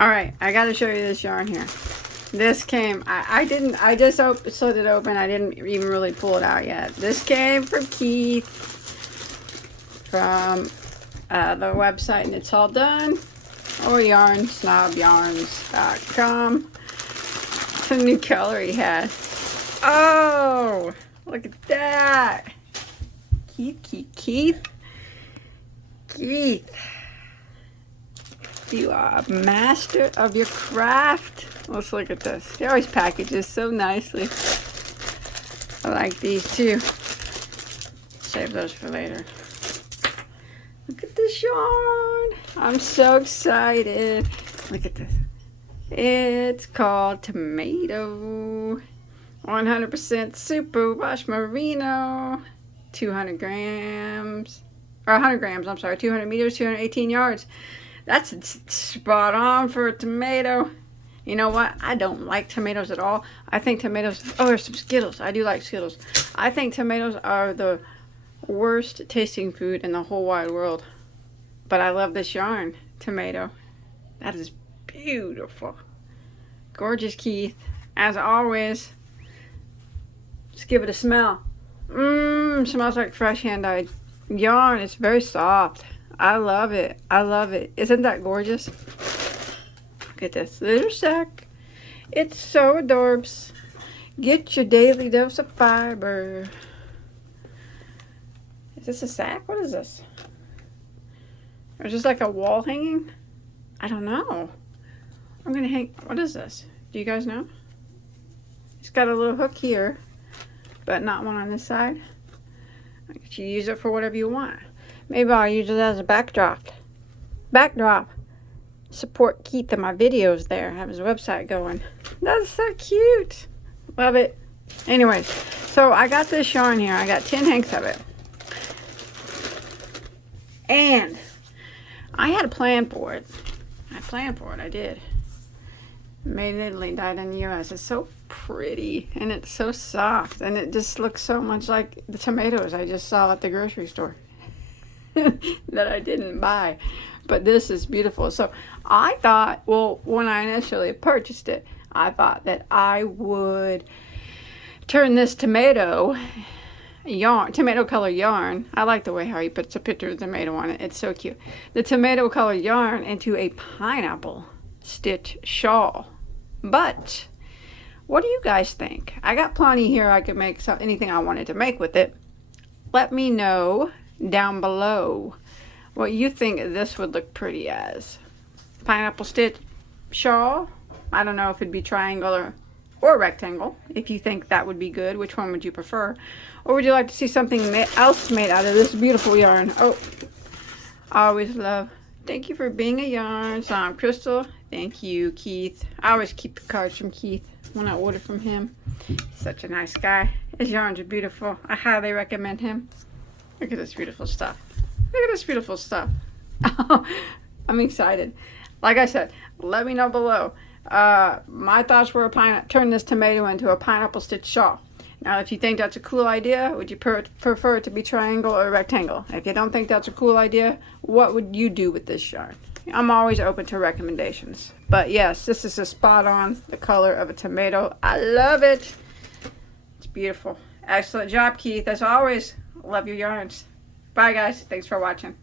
All right, I got to show you this yarn here. This came, I just slit it open. I didn't even really pull it out yet. This came from Keith from the website, and it's all done. Or yarnsnobYarns.com. It's a new color he has. Oh, look at that. Keith. You are a master of your craft. Let's look at this. They always package this so nicely. I like these too. Save those for later. Look at this yarn. I'm so excited. Look at this. It's called Tomato. 100% superwash merino. 200 grams. Or 100 grams, I'm sorry. 200 meters, 218 yards. That's spot on for a tomato. You know what? I don't like tomatoes at all. I think tomatoes... Oh, there's some Skittles. I do like Skittles. I think tomatoes are the worst tasting food in the whole wide world. But I love this yarn. Tomato. That is beautiful. Gorgeous, Keith. As always. Just give it a smell. Smells like fresh hand-dyed yarn. It's very soft. I love it. I love it. Isn't that gorgeous? Look at this little sack. It's so adorbs. Get your daily dose of fiber. Is this a sack? What is this? Or is this like a wall hanging? I don't know. I'm going to hang... What is this? Do you guys know? It's got a little hook here, but not one on this side. You use it for whatever you want. Maybe I'll use it as a backdrop. Support Keith in my videos there. Have his website going. That's so cute. Love it. Anyways, so I got this yarn here. I got 10 hanks of it. And I had a plan for it. I did. Made in Italy, dyed in the US. It's so pretty and it's so soft and it just looks so much like the tomatoes I just saw at the grocery store that I didn't buy. But this is beautiful. So I thought, well, when I initially purchased it, I thought that I would turn this tomato color yarn. I like the way how he puts a picture of the tomato on it. It's so cute. The tomato color yarn into a pineapple stitch shawl. But what do you guys think? I got plenty here. I could make anything I wanted to make with it. Let me know down below what you think this would look pretty as. Pineapple stitch shawl. I don't know if it'd be triangle or rectangle. If you think that would be good, which one would you prefer? Or would you like to see something else made out of this beautiful yarn? Oh, I always love. Thank you for being a yarn. So I'm Crystal. Thank you, Keith. I always keep the cards from Keith when I order from him. He's such a nice guy. His yarns are beautiful. I highly recommend him. Look at this beautiful stuff. Look at this beautiful stuff. I'm excited. Like I said, let me know below. My thoughts were turn this tomato into a pineapple stitch shawl. Now, if you think that's a cool idea, would you prefer it to be triangle or rectangle? If you don't think that's a cool idea, what would you do with this yarn? I'm always open to recommendations. But yes, this is a spot on the color of a tomato. I love it. It's beautiful. Excellent job, Keith. As always, love your yarns. Bye, guys. Thanks for watching.